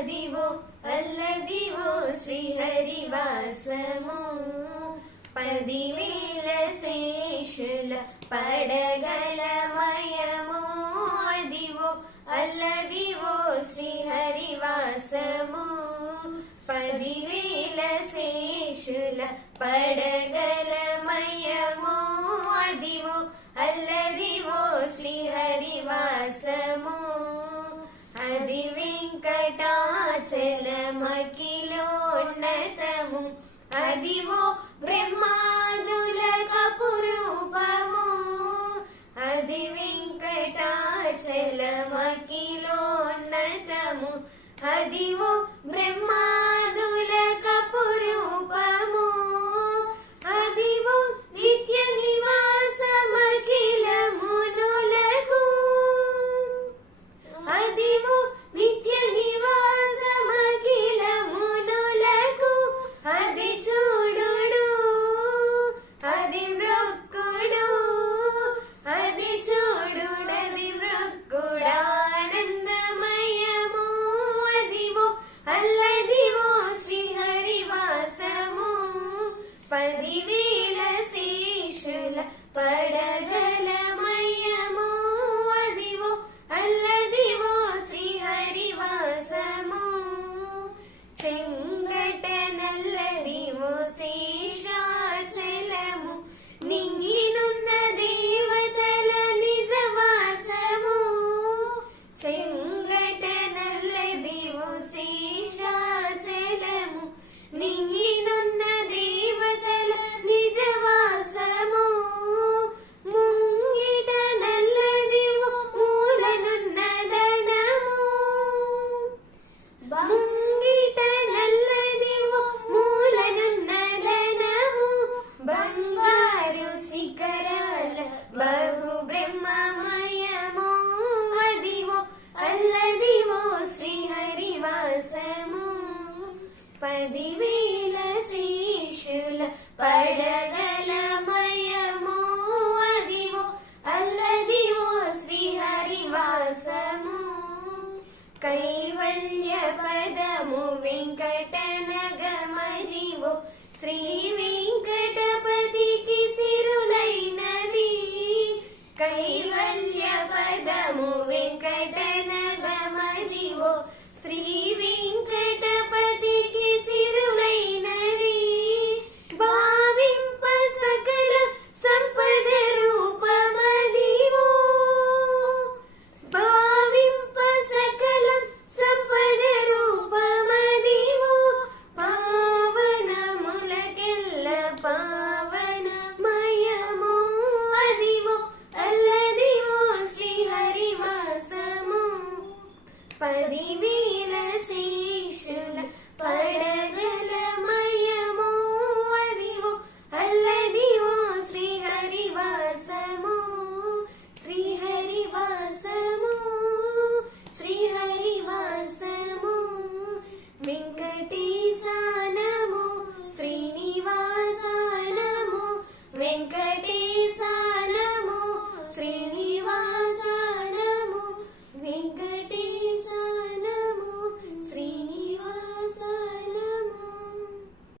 అదివో అల్లదివో శ్రీహరివాసము 10,000 శేషుల పడగలమయము అదివో అల్లదివో శ్రీహరివాసము 10,000 శేషుల పడగలమయము అదివో అల్లదివో శ్రీహరివాసము అది వెంకటాచలమఖిలోన్నతము అదివో బ్రహ్మాదులకపురూపము అది వెంకటాచలమఖిలోన్నతము అదివో బ్రహ్మాదులకపురూపము అదివో నిత్య నివాసమఖిలమునులకు అదివో నిత్య నివాసమఖిలమునులకు అది చూడుడు అది మృక్కుడు అది చూడుడది మృక్కుడానందమయము అదివో అల్లదివో శ్రీహరివాసము 10,000 శేషుల పడగలమయము అదివో అల్లదివో శ్రీహరివాసము చెంగట నల్లదివో శేషాచలము నింగినున్న దేవతల నిజవాసము చెంగట నల్లదివో శేషాచలము నింగినున్న దేవతల నిజవాసము ముంగిట నల్లదివో మూలనున్నదనము ముంగిట నల్లదివో మూలనున్నదనము బంగారు శిఖరాల బహు బ్రహ్మమయము అదివో అల్లదివో శ్రీహరివాసము 10,000 శేషుల పడగలమయము అదివో అల్లదివో శ్రీహరివాసము కైవల్య పదము వెంకటనగమదివో శ్రీ వెంకటపతికి సిరులైనది కైవల్య పదము వెంకటనగమదివో శ్రీ వెంకటపతికి సిరులైనది భావింప సకల సంపద రూపమదివో భావింప సకల సంపద రూపమదివో పావనములకెల్ల పావనమయము అదివో అల్లదివో శ్రీహరివాసము 10,000 శేషుల పడగలమయము అదివో అల్లదివో శ్రీహరివాసము శ్రీహరివాసము శ్రీహరివాసము వెంకటేశానము శ్రీనివాసానము వెంకట